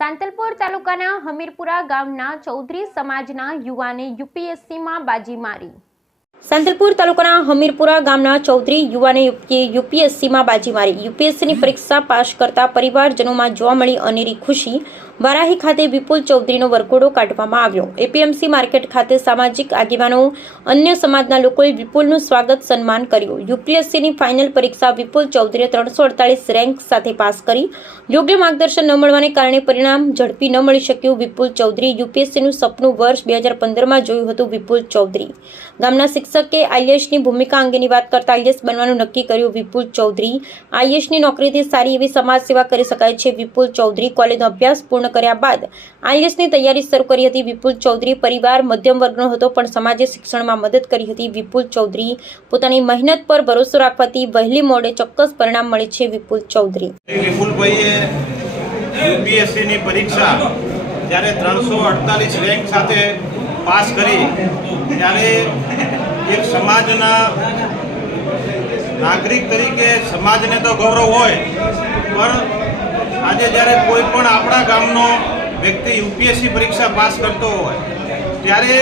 સાંતલપુર તાલુકાના હમીરપુરા ગામના ચૌધરી સમાજના યુવાને યુપીએસસીમાં બાજી મારી. સાંતલપુર તાલુકાના હમીરપુરા ગામના ચૌધરી યુવાને યુપીએસસીમાં બાજી મારી યુપીએસસીની પરીક્ષા પાસ કરતા પરિવારજનોમાં જોવા મળી અનેરી ખુશી. વારાહી ખાતે વિપુલ ચૌધરીનો વરઘોડો કાઢવામાં આવ્યો. એપીએમસી માર્કેટ ખાતે સામાજિક આગેવાનો, અન્ય સમાજના લોકોએ વિપુલનું સ્વાગત સન્માન કર્યું. યુપીએસસીની ફાઇનલ પરીક્ષા વિપુલ ચૌધરીએ ત્રણસો અડતાલીસ રેન્ક સાથે પાસ કરી. યોગ્ય માર્ગદર્શન ન મળવાને કારણે પરિણામ ઝડપી ન મળી શક્યું વિપુલ ચૌધરી. યુપીએસસીનું સપનું વર્ષ બે હજાર પંદરમાં જોયું હતું વિપુલ ચૌધરી. ગામના શિક્ષકે આઈએસની ભૂમિકા અંગેની વાત કરતા આઈએસ બનવાનું નક્કી કર્યું. વિપુલ ચૌધરી આઈએસની નોકરીથી સારી એવી સમાજ સેવા કરી શકાય છે. વિપુલ ચૌધરી કોલેજનો અભ્યાસ પૂર્ણ કર્યા બાદ આઈએસની તૈયારી શરૂ કરી હતી. વિપુલ ચૌધરી પરિવાર મધ્યમ વર્ગનો હતો, પણ સમાજે શિક્ષણમાં મદદ કરી હતી. વિપુલ ચૌધરી પોતાની મહેનત પર ભરોસો રાખવાથી વહેલી મોડે ચોક્કસ પરિણામ મળે છે. વિપુલ ચૌધરી. યુપીએસસીની પરીક્ષા જ્યારે ત્રણસો અડતાલીસ રેન્ક સાથે પાસ કરી, ત્યારે એક સમાજના નાગરિક તરીકે સમાજને તો ગૌરવ હોય, પણ આજે જ્યારે કોઈ પણ આપણા ગામનો વ્યક્તિ યુપીએસસી પરીક્ષા પાસ કરતો હોય, ત્યારે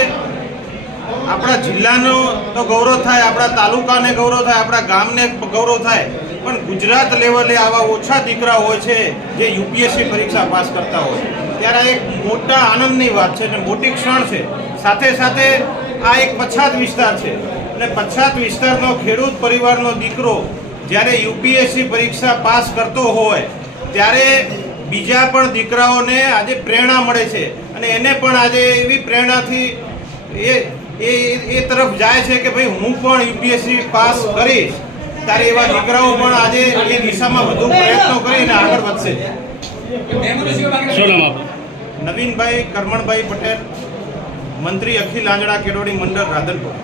આપણા જિલ્લાનો તો ગૌરવ થાય, આપણા તાલુકાને ગૌરવ થાય, આપણા ગામને ગૌરવ થાય, પણ ગુજરાત લેવલે આવા ઓછા દીકરા હોય છે જે યુપીએસસી પરીક્ષા પાસ કરતા હોય. ત્યારે એક મોટા આનંદની વાત છે અને મોટી ક્ષણ છે. સાથે સાથે આ એક પછાત વિસ્તાર છે. અને પછાત વિસ્તારનો ખેડૂત પરિવારનો દીકરો જ્યારે યુપીએસસી પરીક્ષા પાસ કરતો હોય ત્યારે બીજા પણ દીકરાઓને આજે પ્રેરણા મળે છે. અને એને પણ આજે એવી પ્રેરણાથી એ એ એ તરફ જાય છે કે ભાઈ હું પણ યુપીએસસી પાસ કરીશ ત્યારે એવા દીકરાઓ પણ આજે એ દિશામાં વધુ પ્રયત્નો કરીને આગળ વધશે. નવીનભાઈ કરમણભાઈ પટેલ. મંત્રી અખિલ આંજડા કેડોડી મંડળ રાધનપુર.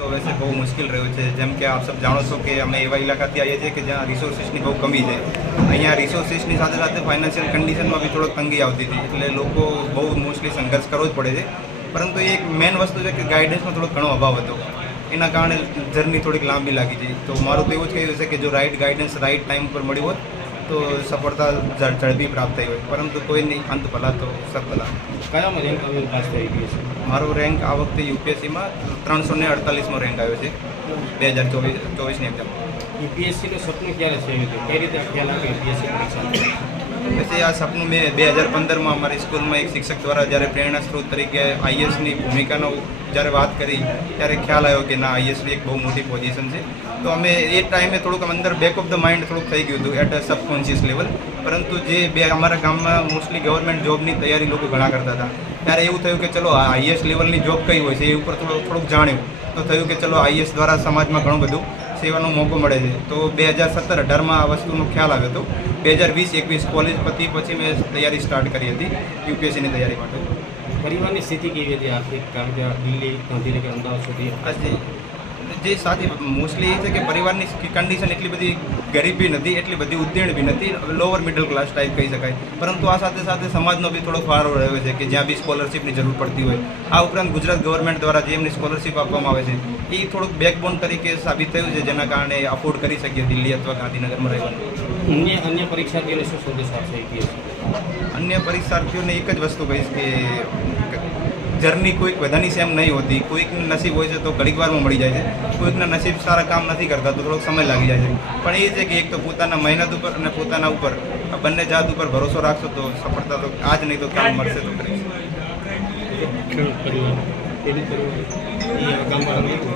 તો વૈસે બહુ મુશ્કેલ રહ્યું છે. જેમ કે આપ સબ જાણો છો કે અમે એવા ઇલાકાથી આવીએ છીએ કે જ્યાં રિસોર્સિસની બહુ કમી છે. અહીંયા રિસોર્સિસની સાથે સાથે ફાઇનાન્શિયલ કન્ડિશનમાં બી થોડોક તંગી આવતી હતી. એટલે લોકો બહુ મોસ્ટલી સંઘર્ષ કરવો જ પડે છે. પરંતુ એ એક મેઇન વસ્તુ છે કે ગાઈડન્સનો થોડોક ઘણો અભાવ હતો. એના કારણે જર્ની થોડીક લાંબી લાગી છે. તો મારું તો એવું જ કહ્યું છે કે જો રાઈટ ગાઈડન્સ રાઈટ ટાઈમ પર મળ્યું હોત તો સફળતા ઝડપી પ્રાપ્ત થઈ હોય. પરંતુ કોઈ નહીં અંત ભલા તો સબ ભલા. કયામાં રેન્ક આવીને પાસ થઈ ગઈ છે? મારો રેન્ક આ વખતે યુપીએસસીમાં ત્રણસો ને અડતાલીસમો રેન્ક આવ્યો છે. બે હજાર ચોવીસ ચોવીસની એક્ઝામ યુપીએસસીનું સપનું ક્યારે છે? કઈ રીતે ખ્યાલ આવ્યો યુપીએસસી પરીક્ષા. પછી આ સપનું મેં બે હજાર પંદરમાં અમારી સ્કૂલમાં એક શિક્ષક દ્વારા જ્યારે પ્રેરણા સ્ત્રોત તરીકે આઈએસની ભૂમિકાનો જ્યારે વાત કરી, ત્યારે ખ્યાલ આવ્યો કે ના આઈએસની એક બહુ મોટી પોઝિશન છે. તો અમે એ ટાઈમે થોડુંક અંદર બેક ઓફ ધ માઇન્ડ થોડુંક થઈ ગયું હતું એટ અ સબકોન્શિયસ લેવલ પરંતુ જે બે અમારા ગામમાં મોસ્ટલી ગવર્મેન્ટ જોબની તૈયારી લોકો ઘણા કરતા હતા. ત્યારે એવું થયું કે ચલો આઈએસ લેવલની જોબ કઈ હોય છે એ ઉપર થોડું થોડુંક જાણ્યું. તો થયું કે ચલો આઈએસ દ્વારા સમાજમાં ઘણું બધું સેવાનો મોકો મળે છે. તો બે હજાર સત્તર અઢારમાં આ વસ્તુનો ખ્યાલ આવ્યો હતો બે હજાર વીસ એકવીસ કોલેજ પતી પછી મેં તૈયારી સ્ટાર્ટ કરી હતી યુપીએસસીની તૈયારી માટે. પરિવારની સ્થિતિ કેવી હતી આર્થિક? કારણ કે દિલ્હી ગાંધીનગર અમદાવાદ સુધી. જે સાચી મોસ્ટલી એ છે કે પરિવારની કન્ડિશન એટલી બધી ગરીબી નથી એટલી બધી ઉત્તીર્ણ બી નથી લોઅર મિડલ ક્લાસ ટાઈપ કહી શકાય. પરંતુ આ સાથે સાથે સમાજનો બી થોડો ફાળો રહ્યો છે કે જ્યાં બી સ્કોલરશીપની જરૂર પડતી હોય. આ ઉપરાંત ગુજરાત ગવર્મેન્ટ દ્વારા જે એમની સ્કોલરશીપ આપવામાં આવે છે એ થોડુંક બેકબોન તરીકે સાબિત થયું છે જેના કારણે અફોર્ડ કરી શકીએ દિલ્હી અથવા ગાંધીનગરમાં રહેવાનું. અન્ય અન્ય પરીક્ષાર્થીઓને શું સંદેશ આપશે? અન્ય પરીક્ષાર્થીઓને એક જ વસ્તુ કહીશ કે જર્ની કોઈક બધાની સેમ નહીં હોતી. કોઈકનું નસીબ હોય છે તો ઘડીક વારમાં મળી જાય છે. કોઈકના નસીબ સારા કામ નથી કરતા તો થોડોક સમય લાગી જાય છે. પણ એ છે કે એક તો પોતાના મહેનત ઉપર અને પોતાના ઉપર આ બંને જાત ઉપર ભરોસો રાખશો તો સફળતા તો આજ નહીં તો કામ મળશે તો કરીશ.